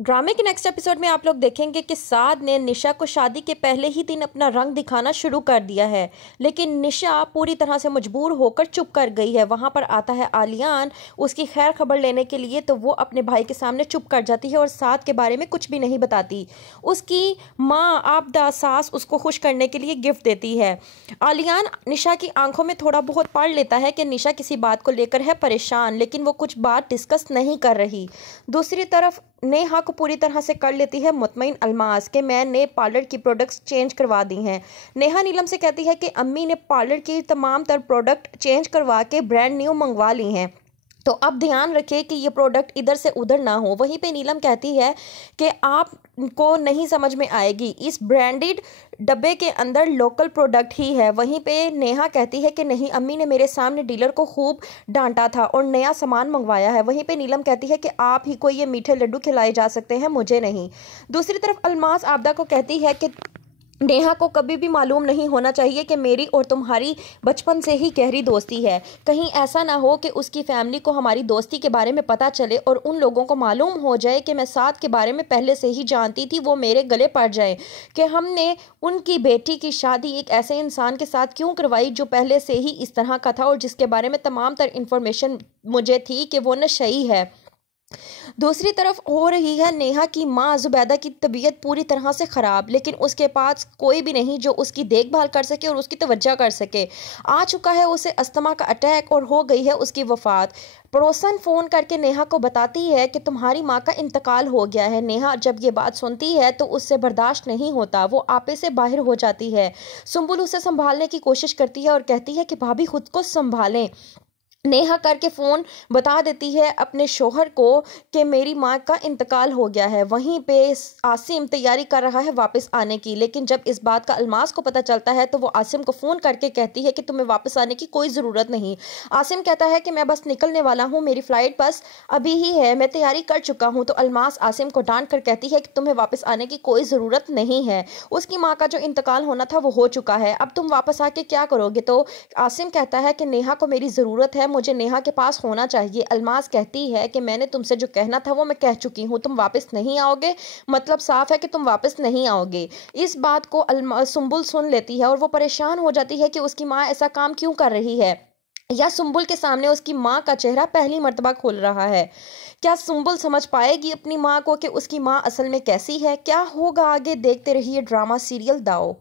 ड्रामे के next episode में आप लोग देखेंगे कि साद ने निशा को शादी के पहले ही दिन अपना रंग दिखाना शुरू कर दिया है, लेकिन निशा पूरी तरह से मजबूर होकर चुप कर गई है। वहां पर आता है आलियान उसकी खैर खबर लेने के लिए, तो वो अपने भाई के सामने चुप कर जाती है और साद के बारे में कुछ भी नहीं बताती। उसकी माँ आबदा सास उसको खुश करने के लिए गिफ्ट देती है। आलियान निशा की आंखों में थोड़ा बहुत पढ़ लेता है कि निशा किसी बात को लेकर है परेशान, लेकिन वो कुछ बात डिस्कस नहीं कर रही। दूसरी तरफ नेहा को पूरी तरह से कर लेती है मुतमईन अलमास के मैंने पार्लर की प्रोडक्ट्स चेंज करवा दी हैं। नेहा नीलम से कहती है कि अम्मी ने पार्लर की तमाम तर प्रोडक्ट चेंज करवा के ब्रांड न्यू मंगवा ली हैं, तो अब ध्यान रखें कि ये प्रोडक्ट इधर से उधर ना हो। वहीं पे नीलम कहती है कि आपको नहीं समझ में आएगी, इस ब्रांडेड डब्बे के अंदर लोकल प्रोडक्ट ही है। वहीं पे नेहा कहती है कि नहीं, अम्मी ने मेरे सामने डीलर को खूब डांटा था और नया सामान मंगवाया है। वहीं पे नीलम कहती है कि आप ही को ये मीठे लड्डू खिलाए जा सकते हैं, मुझे नहीं। दूसरी तरफ अलमास आबदा को कहती है कि नेहा को कभी भी मालूम नहीं होना चाहिए कि मेरी और तुम्हारी बचपन से ही गहरी दोस्ती है। कहीं ऐसा ना हो कि उसकी फैमिली को हमारी दोस्ती के बारे में पता चले और उन लोगों को मालूम हो जाए कि मैं साद के बारे में पहले से ही जानती थी, वो मेरे गले पड़ जाए कि हमने उनकी बेटी की शादी एक ऐसे इंसान के साथ क्यों करवाई जो पहले से ही इस तरह का था और जिसके बारे में तमाम तर इंफॉर्मेशन मुझे थी कि वो नशई है। दूसरी तरफ हो रही है नेहा की माँ जुबैदा की तबीयत पूरी तरह से ख़राब, लेकिन उसके पास कोई भी नहीं जो उसकी देखभाल कर सके और उसकी तवज्जो कर सके। आ चुका है उसे अस्थमा का अटैक और हो गई है उसकी वफ़ात। पड़ोसन फ़ोन करके नेहा को बताती है कि तुम्हारी माँ का इंतकाल हो गया है। नेहा जब ये बात सुनती है तो उससे बर्दाश्त नहीं होता, वो आपे से बाहर हो जाती है। सुंबुल उसे संभालने की कोशिश करती है और कहती है कि भाभी खुद को संभालें। नेहा करके फ़ोन बता देती है अपने शोहर को कि मेरी माँ का इंतकाल हो गया है। वहीं पे आसिम तैयारी कर रहा है वापस आने की, लेकिन जब इस बात का अलमास को पता चलता है तो वो आसिम को फ़ोन करके कहती है कि तुम्हें वापस आने की कोई ज़रूरत नहीं। आसिम कहता है कि मैं बस निकलने वाला हूँ, मेरी फ़्लाइट बस अभी ही है, मैं तैयारी कर चुका हूँ। तो अलमास आसिम को डांट कर कहती है कि तुम्हें वापस आने की कोई ज़रूरत नहीं है, उसकी माँ का जो इंतकाल होना था वो हो चुका है, अब तुम वापस आके क्या करोगे। तो आसिम कहता है कि नेहा को मेरी ज़रूरत है, मुझे नेहा के पास होना चाहिए। अलमास कहती है कि मैंने तुमसे जो कहना था वो मैं कह चुकी हूँ, तुम वापस नहीं आओगे, मतलब साफ है कि तुम वापस नहीं आओगे। इस बात को सुंबुल सुन लेती है और वो परेशान हो जाती है कि उसकी माँ ऐसा काम क्यों कर रही है, या सुंबुल के सामने उसकी माँ का चेहरा पहली मर्तबा खुल रहा है। क्या सुंबुल समझ पाएगी अपनी माँ को कि उसकी माँ असल में कैसी है? क्या होगा आगे, देखते रहिए ड्रामा सीरियल दाव।